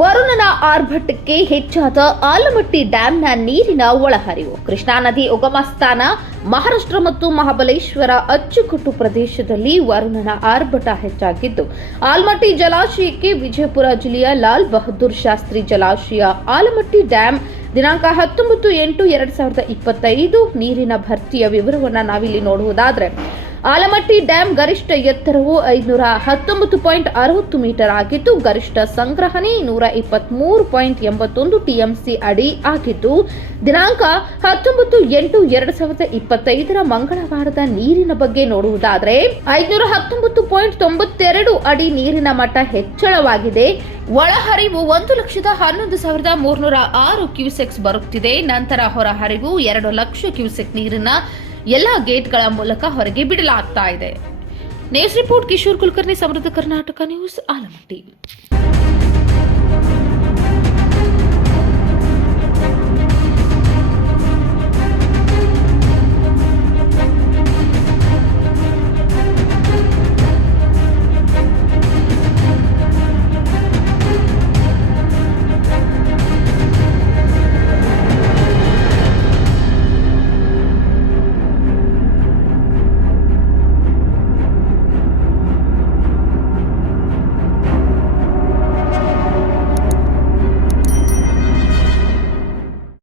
ವರುಣನ ಆರ್ಭಟಕ್ಕೆ ಹೆಚ್ಚಾದ ಆಲಮಟ್ಟಿ ಡ್ಯಾಂನ ನೀರಿನ ಒಳಹರಿವು. ಕೃಷ್ಣಾ ನದಿ ಉಗಮ ಸ್ಥಾನ ಮಹಾರಾಷ್ಟ್ರ ಮತ್ತು ಮಹಾಬಲೇಶ್ವರ ಅಚ್ಚುಕಟ್ಟು ಪ್ರದೇಶದಲ್ಲಿ ವರುಣನ ಆರ್ಭಟ ಹೆಚ್ಚಾಗಿದ್ದು, ಆಲಮಟ್ಟಿ ಜಲಾಶಯಕ್ಕೆ ವಿಜಯಪುರ ಜಿಲ್ಲೆಯ ಲಾಲ್ ಬಹದ್ದೂರ್ ಶಾಸ್ತ್ರಿ ಜಲಾಶಯ ಆಲಮಟ್ಟಿ ಡ್ಯಾಂ ದಿನಾಂಕ 19/8/2025 ನೀರಿನ ಭರ್ತಿಯ ವಿವರವನ್ನು ನಾವಿಲ್ಲಿ ನೋಡುವುದಾದರೆ, ಆಲಮಟ್ಟಿ ಡ್ಯಾಂ ಗರಿಷ್ಠ ಎತ್ತರವು 519.60 ಮೀಟರ್ ಆಗಿದ್ದು, ಗರಿಷ್ಠ ಸಂಗ್ರಹಣೆ 123.81 ಟಿಎಂಸಿ ಅಡಿ ಆಗಿದ್ದು, ದಿನಾಂಕ 19/8/2025 ಮಂಗಳವಾರದ ನೀರಿನ ಬಗ್ಗೆ ನೋಡುವುದಾದರೆ 519.92 ಅಡಿ ನೀರಿನ ಮಟ್ಟ ಹೆಚ್ಚಳವಾಗಿದೆ. ಒಳಹರಿವು 1,11,306 ಕ್ಯೂಸೆಕ್ಸ್ ಬರುತ್ತಿದೆ. ನಂತರ ಹೊರಹರಿವು 2 ಲಕ್ಷ ಕ್ಯೂಸೆಕ್ ನೀರಿನ ಎಲ್ಲ ಗೇಟ್ಗಳ ಮೂಲಕ ಹೊರಗೆ ಬಿಡಲಾಗ್ತಾ ಇದೆ. ನ್ಯೂಸ್ ರಿಪೋರ್ಟ್ ಕಿಶೋರ್ ಕುಲಕರ್ಣಿ, ಸಮೃದ್ಧ ಕರ್ನಾಟಕ ನ್ಯೂಸ್, ಆಲಮಟ್ಟಿ.